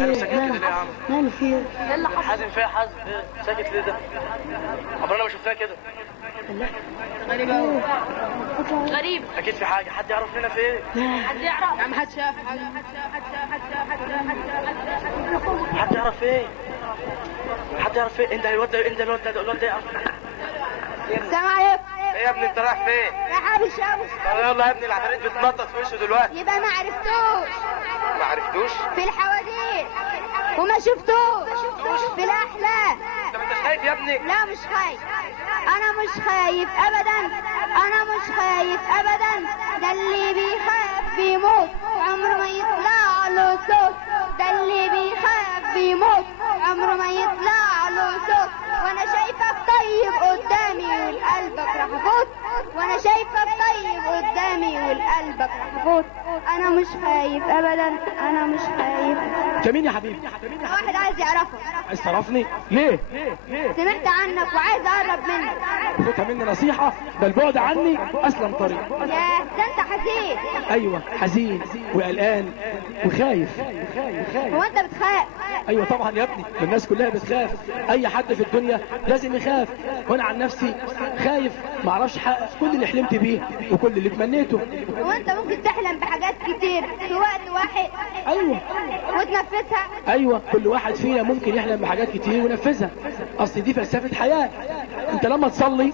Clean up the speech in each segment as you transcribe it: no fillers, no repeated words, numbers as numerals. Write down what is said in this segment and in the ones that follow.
ماله ساكت كده ليه يا عم؟ ماله خير؟ ايه اللي حصل؟ حازم فيها حازم إيه؟ ساكت ليه ده؟ عمرنا ما شفناه كده. غريب قوي. غريب. اكيد في حاجه، حد يعرف لنا في ايه؟ حد يعرف؟ يا عم حد شاف حاجة؟ حد يعرف ايه؟ حد يعرف ايه؟ انت الواد ده يعرف. السلام عليكم. ايه يا ابني انت رايح فين؟ يا حبيبي شاوش. طب يلا يا ابني العفاريت بتنطط في وشه دلوقتي. يبقى ما عرفتوش ما عرفتوش؟ في الحواديت وما شفتوش في الأحلام. طب انت خايف يا ابني؟ لا مش خايف، أنا مش خايف أبدا، أنا مش خايف أبدا. ده اللي بيخاف بيموت عمره ما يطلع له صوت. ده اللي بيخاف بيموت عمره ما يطلع له صوت. وأنا شايفك طيب قدامي والقلبك راح فوت. وأنا شايفك طيب قدامي والقلبك راح فوت. أنا مش خايف أبدا، أنا مش خايف. انت مين يا حبيبي؟ واحد عايز يعرفك. عايز تعرفني؟ ليه؟ سمعت عنك وعايز أقرب منك. خدها مني نصيحة، ده البعد عني أسلم طريق. ياه ده أنت حزين. أيوة حزين وقلقان وخايف. هو أنت بتخاف؟ أيوة طبعا يا ابني، الناس كلها بتخاف، أي حد في الدنيا لازم يخاف، وأنا عن نفسي خايف معرفش أحقق كل اللي حلمت بيه وكل اللي تمنيته. هو أنت ممكن تحلم بحاجات كتير في وقت واحد أيوة وتنفذها؟ أيوة، كل واحد فينا ممكن يحلم بحاجات كتير وينفذها، أصل دي فلسفة حياة. أنت لما تصلي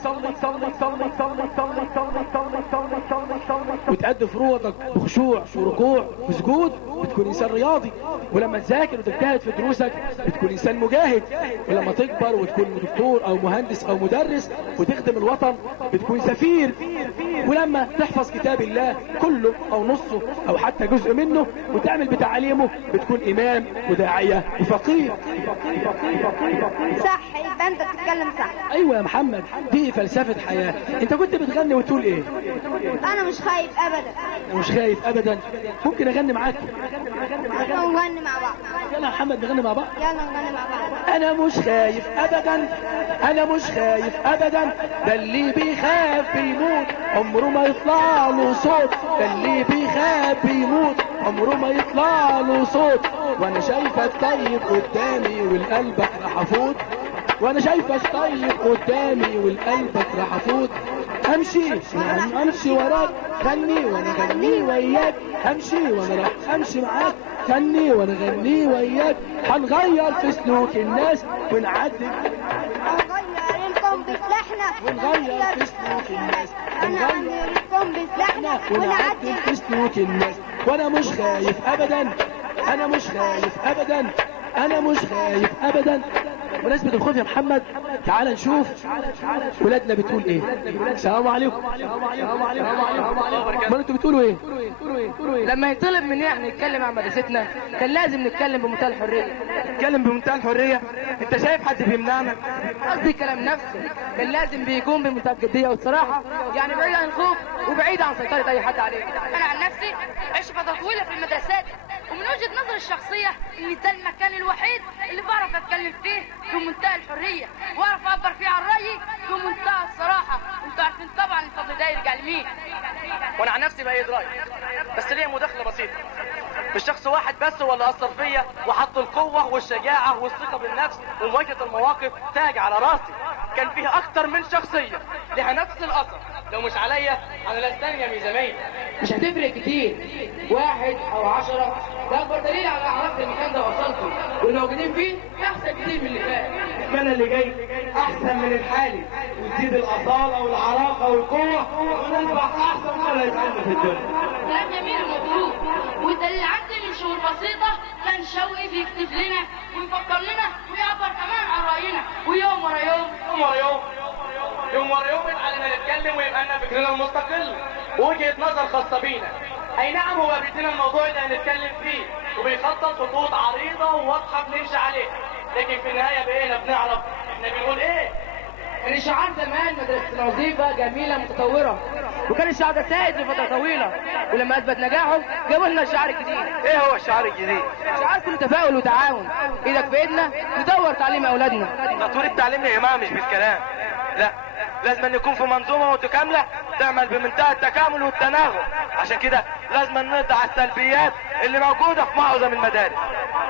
وتأدي فروضك بخشوع وركوع وسجود بتكون إنسان رياضي، ولما تذاكر وتجتهد في دروسك بتكون إنسان مجاهد، ولما تكبر وتكون دكتور أو مهندس أو مدرس وتخدم الوطن بتكون سفير، ولما تحفظ كتاب الله كله أو نصه أو حتى جزء منه وتعمل بتعليمه بتكون إمام وداعية وفقيه. صح، يبقى أنت بتتكلم صح. أيوة يا محمد، دي فلسفة حياة. أنت كنت بتغني وتقول إيه؟ أنا مش خايف أبدا. مش خايف أبدا، ممكن أغني معاك؟ نغني مع بعض. يلا يا محمد نغني مع بعض. يلا نغني مع بعض. أنا مش خايف أبدا، أنا مش خايف أبدا، ده اللي بيخاف بيموت عمره ما يطلع له صوت. ده اللي بيخاف بيموت عمره ما يطلع له صوت. وأنا شايفك طيب قدامي والقلبك راح أفوت. وأنا شايفك طيب قدامي والقلبك راح أفوت. امشي وراك غني وانا غني وياك. امشي وانا راح امشي معاك غني وانا غني وياك. هنغير في سلوك الناس ونعدل، هنغير الكون بسلاحنا ونغير في سلوك الناس، هنغير الكون بسلاحنا ونعدل في سلوك الناس. وانا مش خايف ابدا، انا مش خايف ابدا، انا مش خايف ابدا. بمناسبة الخوف يا محمد تعال نشوف ولادنا بتقول ايه. السلام عليكم. امال انتوا بتقولوا ايه؟ لما يطلب مننا احنا نتكلم عن مدرستنا كان لازم نتكلم بمنتهى الحريه. نتكلم بمنتهى الحريه؟ انت شايف حد بيمنعنا؟ قصدي كلام نفسه كان لازم بيكون بمنتهى الجديه والصراحه، يعني بعيد عن الخوف وبعيد عن سيطره اي حد عليه. انا عن نفسي عشت فتره طويله في المدرسات، ومن وجهه نظري الشخصيه ان ده المكان الوحيد اللي بعرف اتكلم فيه بمنتهى الحريه واعرف اعبر فيه عن رايي بمنتهى الصراحه. انتوا عارفين طبعا الفضل ده يرجع لمين. وانا عن نفسي بأيد رايي، بس ليا مداخله بسيطه. مش شخص واحد بس هو اللي اثر فيا وحط القوه والشجاعه والثقه بالنفس ومواجهه المواقف تاج على راسي. كان فيها اكتر من شخصيه لها نفس الاثر، لو مش عليا على ناس تانيه من زمايلي. مش هتفرق كتير، 1 أو 10، ده اكبر دليل على علاقه المكان ده وصلته والموجودين فيه احسن كتير من اللي فات. السنه اللي جاي احسن من الحالي، وتزيد الاصاله والعراقه والقوه ونصبح احسن مره يتعلم في الدنيا. كلام جميل ومبروك، والدليل عندي من شهور بسيطه كان شوقي بيكتب لنا ويفكر لنا ويعبر كمان عن راينا، ويوم ورا يوم يوم ورا يوم اتعلمنا نتكلم ويبقى لنا فكرنا المستقل ووجهه نظر خاصه بينا. اي نعم هو بيدينا الموضوع اللي هنتكلم فيه وبيخطط خطوط عريضه وواضحه بنمشي عليها، لكن في النهايه بقينا بنعرف احنا بنقول ايه. كان الشعار زمان مدرسة الوظيفة جميلة متطورة، وكان الشعار ده سائد لفترة طويلة، ولما أثبت نجاحه جابوا لنا الشعار الجديد. ايه هو الشعار الجديد؟ شعار كله تفاؤل وتعاون، ايدك في ايدنا ندور تعليم اولادنا. تطوير التعليم يا جماعه مش بالكلام، لا لازم أن يكون في منظومه متكامله تعمل بمنتهى التكامل والتناغم. عشان كده لازم نقضي على السلبيات اللي موجوده في معظم المدارس.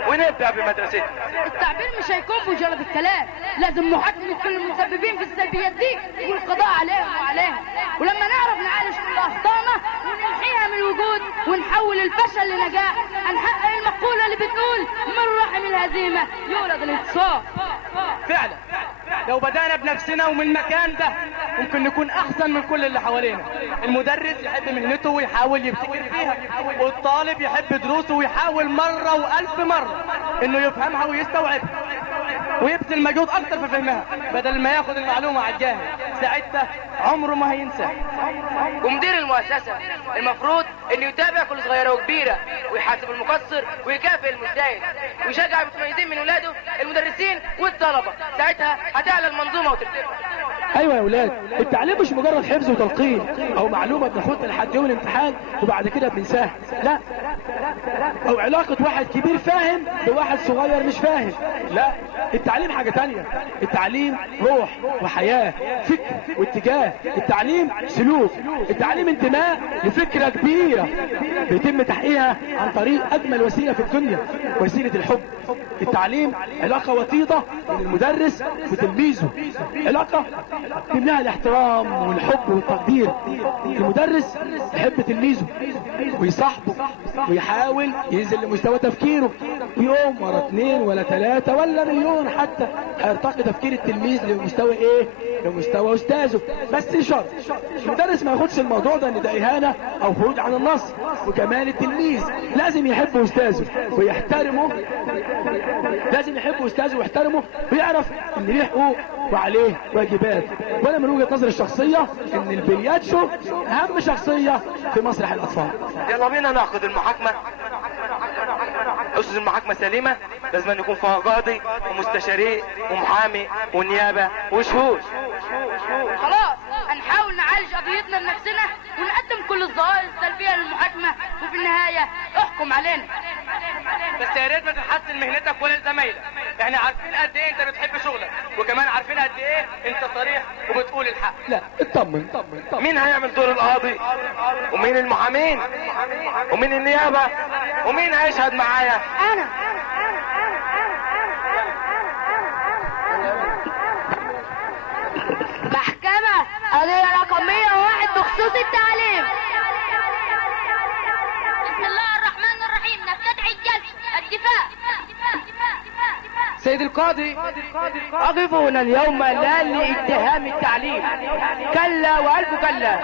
ونبدأ بمدرستنا. التعبير مش هيكون بمجرد الكلام، لازم محاكمة كل المسببين في السلبيات دي والقضاء عليهم ولما نعرف نعالج كل أخطائنا ونمحيها من الوجود ونحول الفشل لنجاح، هنحقق المقولة اللي بتقول من رحم الهزيمة يولد الانتصار. فعلا لو بدأنا بنفسنا ومن المكان ده ممكن نكون أحسن من كل اللي حوالينا. المدرس يحب مهنته ويحاول يبتكر فيها، والطالب يحب دروسه ويحاول مرة وألف مرة إنه يفهمها ويستوعبها ويبذل مجهود أكتر في فهمها بدل ما ياخد المعلومة على الجاهل. ساعتها عمره ما هينساها. ومدير المؤسسة المفروض انه يتابع كل صغيرة وكبيرة ويحاسب المقصر ويكافئ المجتهد ويشجع المتميزين من ولاده المدرسين والطلبة. ساعتها هتعلى المنظومة وترتفع. ايوه يا ولاد، التعليم مش مجرد حفظ وتلقين او معلومه بناخدها لحد يوم الامتحان وبعد كده بننساها، لا. او علاقه واحد كبير فاهم بواحد صغير مش فاهم، لا. التعليم حاجه تانية. التعليم روح وحياه، فكر واتجاه. التعليم سلوك. التعليم انتماء لفكره كبيره بيتم تحقيقها عن طريق اجمل وسيله في الدنيا، وسيله الحب. التعليم علاقه وطيده بين المدرس وتلميذه، علاقه بيمنعها الاحترام والحب والتقدير. المدرس يحب تلميذه ويصاحبه ويحاول ينزل لمستوى تفكيره، يوم ورا 2 ولا 3 ولا مليون حتى هيرتقي تفكير التلميذ لمستوى ايه؟ لمستوى استاذه. بس شرط المدرس ما ياخدش الموضوع ده ان ده اهانه او خروج عن النص. وكمان التلميذ لازم يحب استاذه ويحترمه، لازم يحب استاذه ويحترمه ويعرف ان ليه حقوق وعليه واجبات. وانا من وجهة نظري الشخصية ان البلياتشو اهم شخصية في مسرح الاطفال. يلا بينا ناخد المحاكمة. أسس المحاكمة سليمة لازم أن يكون فيها قاضي ومستشاري ومحامي ونيابة وشهود. خلاص هنحاول نعالج قضيتنا بنفسنا ونقدم كل الظواهر السلبية للمحاكمة وفي النهاية احكم علينا. بس يا ريت ما تحسن مهنتك ولا زمايلك. احنا عارفين قد ايه انت بتحب شغلك وكمان عارفين قد ايه انت صريح وبتقول الحق. لا اطمن. مين هيعمل دور القاضي ومين المحامين ومين النيابة ومين هيشهد معايا؟ أنا محكمة قضية رقم 101 بخصوص التعليم. بسم الله الرحمن الرحيم. نفتتح الجلسة. الدفاع. سيد القاضي، أقف هنا اليوم لا لاتهام التعليم، كلا وألف كلا،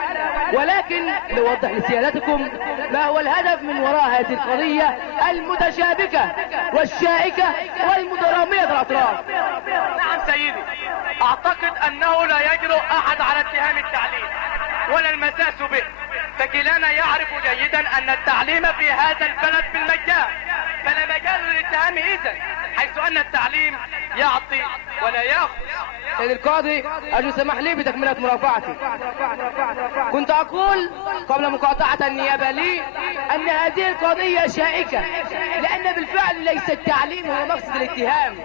ولكن لوضح لسيادتكم ما هو الهدف من وراء هذه القضية المتشابكة والشائكة والمترامية الأطراف. نعم سيدي، اعتقد انه لا يجرؤ احد على اتهام التعليم ولا المساس به، فكلانا يعرف جيدا ان التعليم في هذا البلد بالمجان، فلا مجال للاتهام اذا، حيث ان التعليم يعطي ولا ياخذ. سيد القاضي، أرجو سمح لي بتكملة مرافعتي. كنت أقول قبل مقاطعة النيابة لي أن هذه القضية شائكة، لأن بالفعل ليس التعليم هو مقصد الاتهام،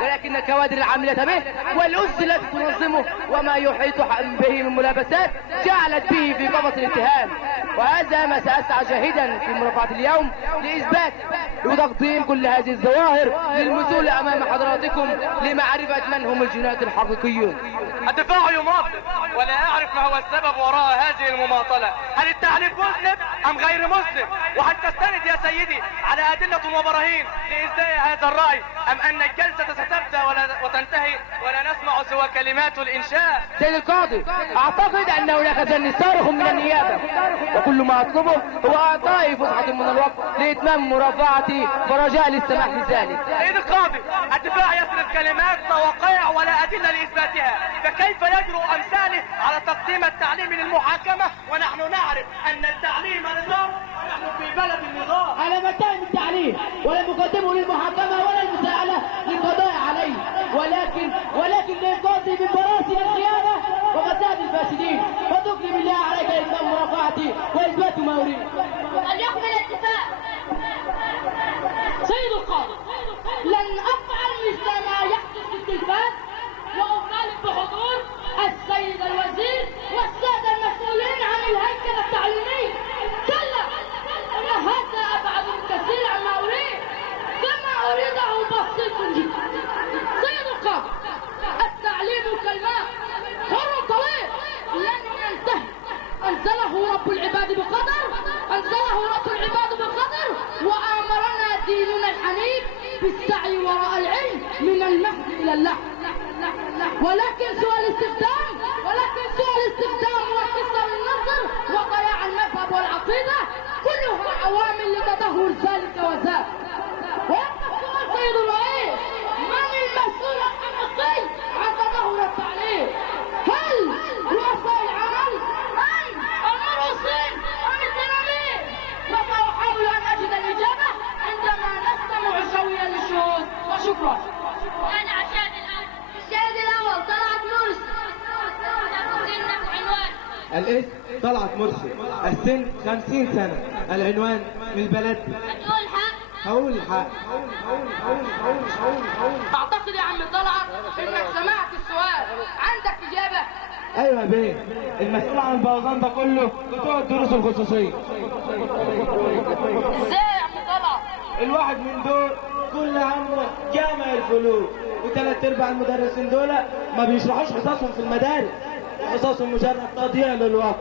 ولكن الكوادر العاملة به والأس التي تنظمه وما يحيط به من ملابسات جعلت به في قفص الاتهام، وهذا ما سأسعى جاهدا في مرافعة اليوم لإثبات وتقديم كل هذه الظواهر للمثول أمام حضراتكم لمعرفة من هم الجنات الحقيقيون. الدفاع يماطل ولا يعرف ما هو السبب وراء هذه المماطلة. هل التعليم مسلم أم غير مسلم؟ وهل تستند يا سيدي على أدلة وبراهين لإزاء هذا الرأي أم أن الجلسة ستبدأ وتنتهي ولا نسمع سوى كلمات الإنشاء؟ سيد القاضي، أعتقد أن هناك ذن صارخ من النيابة، وكل ما أطلبه هو إعطائي فسحة من الوقت لإتمام مرافعتي ورجاء للسماح بذلك. سيد القاضي، الدفاع يسرد كلمات ووقائع ولا أدلة لإثباتها، فكيف يجرؤ أمثاله على تقديم التعليم للمحاكمة ونحن نعرف أن التعليم نظام ونحن في بلد النظام؟ على متاهم التعليم ولم يقدمه للمحاكمة ولا المساءلة للقضاء عليه، ولكن للقاضي بالبراءة الخيانة وفساد الفاسدين، وتقلي بالله عليك إتمام مرافعتي وإثبات ما أريد. أن يقبل الدفاع. سيد القاضي، لن أفعل مثل ما يحدث في التلفاز، وأطالب بحضور السيد الوزير والسادة المسؤولين عن الهيكل التعليمي. كلا، أن هذا أبعد بكثير عما أريد، كما أريد بالسعي وراء العلم من المهد إلى اللحم. ولكن سوء الاستخدام وكسر النصر وضياع المذهب والعقيدة كلها عوامل لتدهور ذلك وذاك. ويبقى السؤال سيد الرئيس، من المسؤول الحقيقي عن تدهور التعليم؟ هل رؤساء العمل أم المرؤوسين أم التلاميذ؟ وسأحاول أن أجد الإجابة عندما نستمع سويا للشهود. وشكرا. أنا عشان الشاهد الأول طلعت مرسي. سنك وعنوان. الاسم طلعت مرسي، السن 50 سنة، العنوان من البلد. هتقول حق. هقول الحق. أعتقد يا عم طلعت إنك سمعت السؤال، عندك إجابة؟ ايوه يا بيه، المسؤول عن البوظان ده كله بتوع الدروس الخصوصية. إزاي يا عم طلعت؟ الواحد من دول كل همه جامع الفلوس، وثلاث ارباع المدرسين دول ما بيشرحوش حصصهم في المدارس، حصصهم مجرد تضييع للوقت،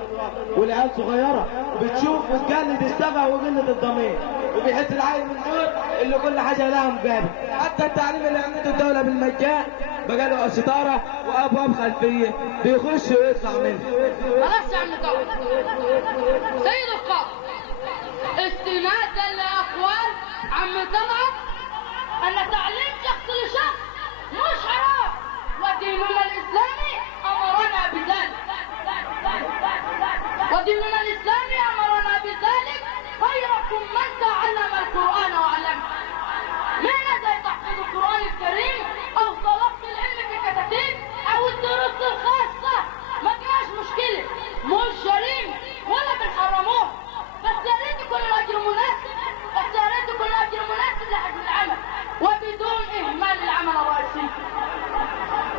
والعيال صغيره بتشوف وتجلد السبع وقله الضمير، وبيحس العيل من دول اللي كل حاجه لها مجابه. حتى التعليم اللي عملته الدوله بالمجان بقى له ستاره وابواب خلفيه بيخش ويطلع منها. خلاص يا عم طلعت. سيد القاضي، استنادا لأقوال عم طلعت أن تعليم شخص لشخص مش حرام، وديننا الإسلامي أمرنا بذلك. خيركم من تعلم القرآن وعلمه. من زي تحفيظ القرآن الكريم أو تلقي العلم بكتاتيب أو الدروس الخاصة، ما فيهاش مشكلة، مش جريمة ولا بنحرموه، بس يا ريت يكون الأجر مناسب، لحجم العمل وبدون إهمال العمل الرئيسي.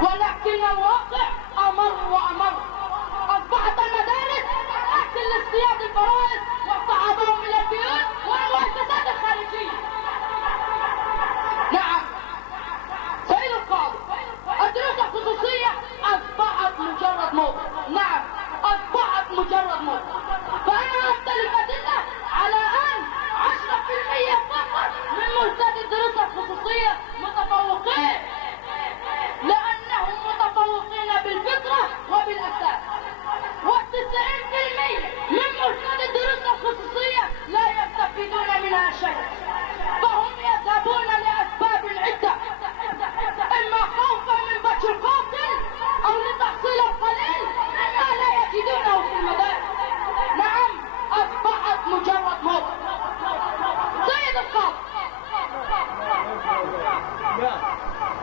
ولكن الواقع أمر وأمر، أصبحت المدارس أكل لاصطياد الفرائض واصطحابهم إلى البيوت والمؤسسات الخارجية. نعم سيد القاضي، الدروس الخصوصية أصبحت مجرد موضة. نعم أصبحت مجرد موضة. فأنا أختلف أدلة على أن 10% فقط من مرتدي الدروس الخصوصية متفوقين، لأنهم متفوقين بالفطرة وبالأساس. و90% من مرتدي الدروس الخصوصية لا يستفيدون منها شيء، فهم يذهبون لأسباب عدة، إما خوفا من بطش القاتل أو لتحصيل القليل مما لا يجدونه في المدارس. نعم أصبحت مجرد موضة. سيد القاضي،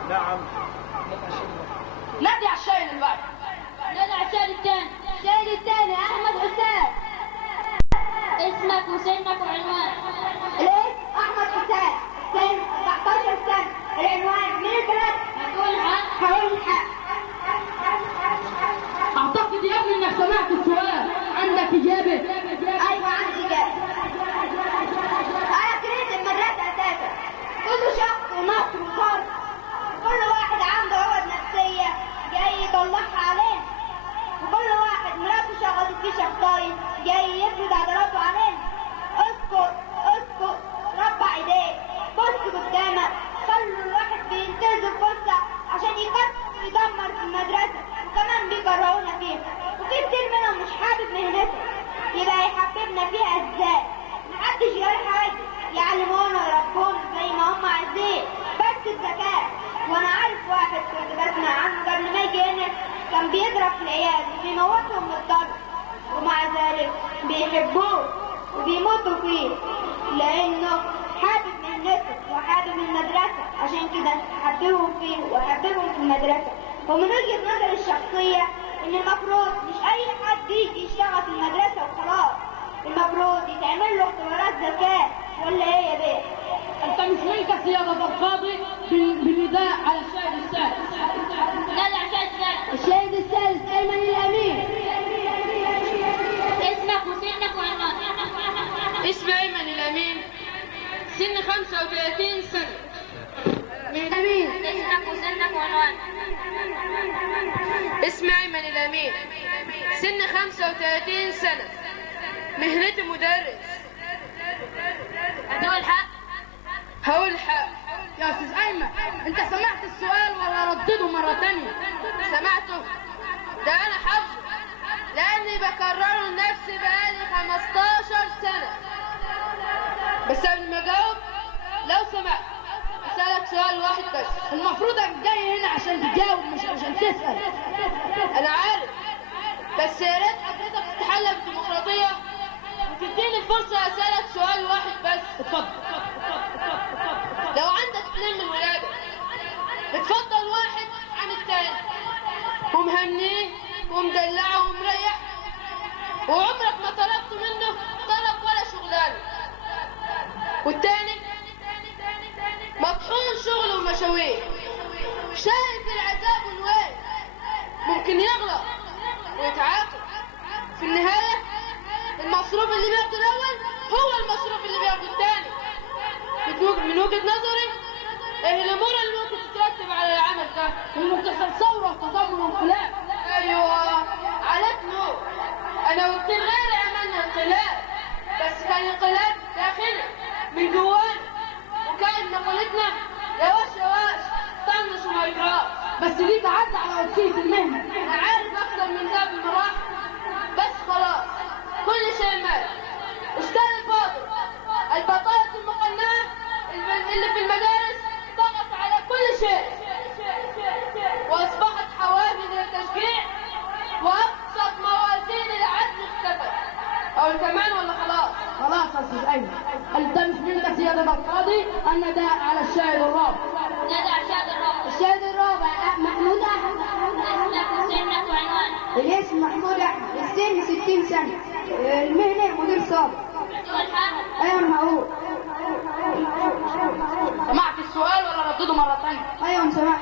نعم نادي على الشاي دلوقتي. نادي على الشاهد الثاني. الشاهد الثاني أحمد حسام. اسمك وسنك وعنوان. الاسم أحمد حسام، سن 14 سنة، العنوان من البلد. هتقول حق. هقول الحق. أعتقد يا ابني إنك سمعت السؤال، عندك إجابة؟ أيوة عندي إجابة. أنا كرهت المدرسة أساسا، كل شخص ونصر وصرف، كل واحد عنده عقد نفسية جاي يطلعها علينا، وكل واحد مراته شغلت فيه شخصاية جاي يفرض عضلاته علينا. اسكت اسكت، ربع ايديك، بص قدامك، خلوا الواحد بينتهز الفرصة عشان يدمر في المدرسة، وكمان بيكرهونا فيها، وفي كتير منهم مش حابب مهنتها، يبقى يحببنا فيها ازاي؟ محدش قال حاجة، يعلمونا ويربونا زي ما هم عايزين، بس الذكاء. وانا عارف واحد كنت بسمع عنه قبل ما يجي هنا كان بيضرب في العيال وبيموتهم من الضرب، ومع ذلك بيحبوه وبيموتوا فيه لانه حابب مهنته وحابب المدرسة، عشان كده حببهم فيه وحببهم في المدرسة. ومن وجهة نظري الشخصية ان المفروض مش اي حد يجي يشتغل في المدرسة وخلاص، المفروض يتعمل له اختبارات ذكاء، ولا ايه يا بيه؟ أنت مش منك سيادة القاضي بالنداء على الشاهد الثالث. نادي على الشاهد الثاني. الشاهد الثالث أيمن الأمين. اسمك وسنك وعنوان. اسمي أيمن الأمين، سن 35 سنة. أمين. اسمك وسنك وعنوان. اسمي أيمن الأمين، سن 35 سنة، مهنتي مدرس. هتقول حق. هقول حق. يا انت سمعت السؤال ولا ردده مرة تانية؟ سمعته؟ ده انا حافظه لاني بكرره لنفسي بقالي 15 سنة. بس قبل ما اجاوب لو سمحت اسالك سؤال واحد بس. المفروض انك جاي هنا عشان تجاوب مش عشان تسأل. انا عارف، بس يا ريت حضرتك تتحلى بالديمقراطية وتديني فرصة اسالك سؤال واحد بس. اتفضل. لو عندك اتنين من ولادك بتفضل واحد عن التاني ومهنيه ومدلعه ومريح وعمرك ما طلبت منه طلب ولا شغلانه، والتاني مطحون شغل ومشاوير شايف العذاب والويل، ممكن يغلط ويتعاقب، في النهاية المصروف اللي بياخده الأول هو المصروف اللي بياخده التاني. من وجهة نظري ايه الامور اللي ممكن تترتب على العمل ده؟ ممكن تحصل ثورة وتدمر وانقلاب. ايوه عليك نور. انا وكتير غيري عملنا انقلاب، بس كان انقلاب داخلي من جوانا، وكان مقولتنا يا واش يا واش طنش وما يجراش. بس دي تعدى على وصية المهنة. انا عارف اكتر من ده بمراحل، بس خلاص كل شيء مات. استاذ الفاضل، البطالة المقنعة اللي في المدارس ضغط على كل شيء، واصبحت حوافز للتشجيع وابسط موازين العدل اختفت. او كمان ولا خلاص؟ خلاص يا استاذ ايمن، التمس منك سيادة القاضي النداء على الشاهد الرابع. ندى عشاد الرابع. الشاهد الرابع محمود أحمد. اسمك وسنك وعنوانك. الاسم محمود أحمد، السن 60 سنة، المهنة مدير سابق. تقول حاجة؟ أيوة معقول. سمعت السؤال ولا ردده مرة تانية؟ أيوة سمعت.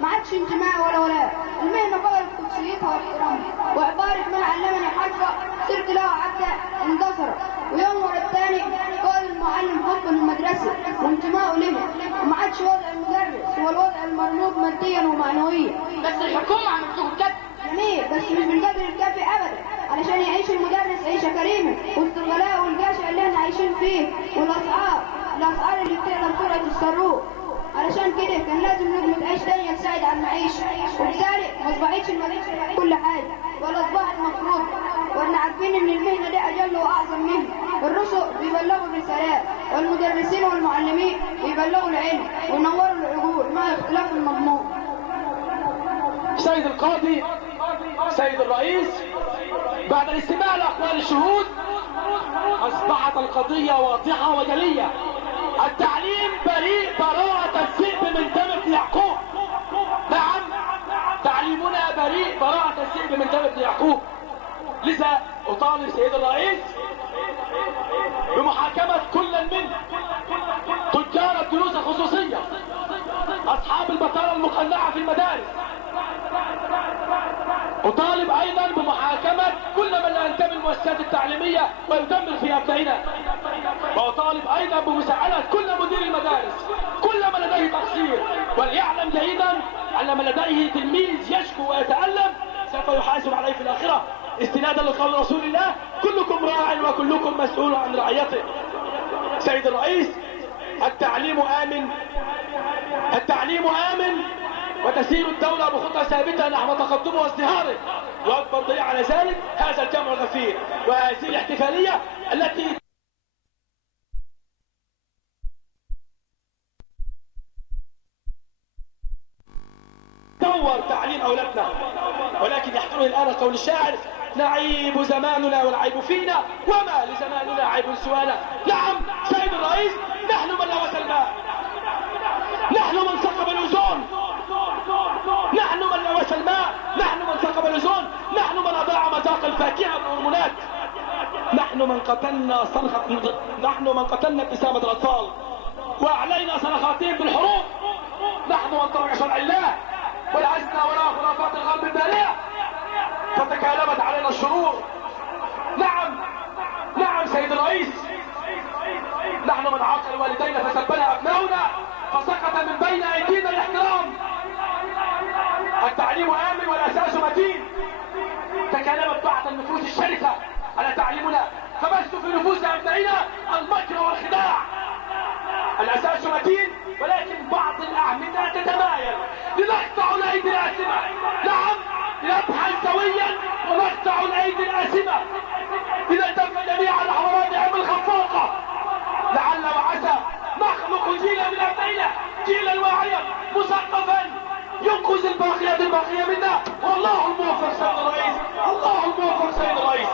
ما عادش انتماء ولا ولاء، المهنة فقدت قدسيتها واحترامها، وعبارة من علمني حرفة صرت له عبدا اندثرت، ويوم ورا الثاني قال المعلم حبا للمدرسة وانتمائه لها، وما عادش وضع المدرس هو الوضع المرموق ماديا ومعنويا. بس الحكومة عملت له كده. جميل، بس مش بالقدر الكافي ابدا علشان يعيش المدرس عيشه كريمه وسط الغلاء والجشع اللي احنا عايشين فيه، والاسعار اللي بتقدر سرعه الصاروخ. علشان كده كان لازم نجمة عيش تانية تساعد على المعيشة، وبالتالي ما اصبحتش المدرسة كل حاجة ولا اصبحت مفروض، واحنا عارفين ان المهنة دي اجل واعظم مهنة. الرسل بيبلغوا الرسالات، والمدرسين والمعلمين بيبلغوا العلم وينوروا العقول مع اختلاف المضمون. سيد القاضي، سيد الرئيس، بعد الاستماع لأقوال الشهود أصبحت القضية واضحة وجلية. التعليم بريء براءة الذئب من دم ابن يعقوب. نعم، تعليمنا بريء براءة الذئب من دم ابن يعقوب. لذا أطالب سيد الرئيس بمحاكمة كل من تجار الدروس الخصوصية، أصحاب البطالة المقنعة في المدارس. أطالب أيضا بمحاكمة كل من لا ينتمي للمؤسسات التعليمية ويدمر في أبنائنا. وأطالب أيضا بمساعدة كل مدير المدارس، كل من لديه تقصير، وليعلم جيدا أن من لديه تلميذ يشكو ويتألم سوف يحاسب عليه في الآخرة، استنادا لقول رسول الله: كلكم راع وكلكم مسؤول عن رعيته. سيد الرئيس، التعليم آمن، التعليم آمن، وتسير الدولة بخطى ثابتة نحو تقدمه وازدهاره، وأكبر دليل على ذلك هذا الجمع الغفير وهذه الاحتفالية التي تطور تعليم أولادنا. ولكن يحضرني الآن قول الشاعر: نعيب زماننا والعيب فينا، وما لزماننا عيب سوانا. نعم سيد الرئيس، نحن من لوث الماء، نحن من ثقب الأوزون، نحن من لوث الماء، نحن من ثقب الأوزون، نحن من أضاع مذاق الفاكهة والهرمونات، نحن من قتلنا ابتسامة الأطفال وأعلينا صرخاتهم بالحروب، نحن من ترك شرع الله والعزنا وراء خرافات الغرب البالية فتكالبت علينا الشرور. نعم، نعم سيد الرئيس، نحن من عاق الوالدين فسبنا أبناؤنا فسقط من بين أيدينا الاحترام. التعليم آمن والأساس متين. تكالبت بعض النفوس الشرسة على تعليمنا، فبث في نفوس أبنائنا المكر والخداع. الأساس متين، ولكن بعض الأعمدة الايدي الآثمة. نعم، نبحث سويا ونقطع الايدي الآثمة لنلتف جميعا نحو رادعهم الخفاقة. لعل وعسى نخلق جيلا من ابنائنا، جيلا واعيا مثقفا ينقذ الباقيات الباقية منا. والله الموفق سيد الرئيس، الله الموفق سيد الرئيس.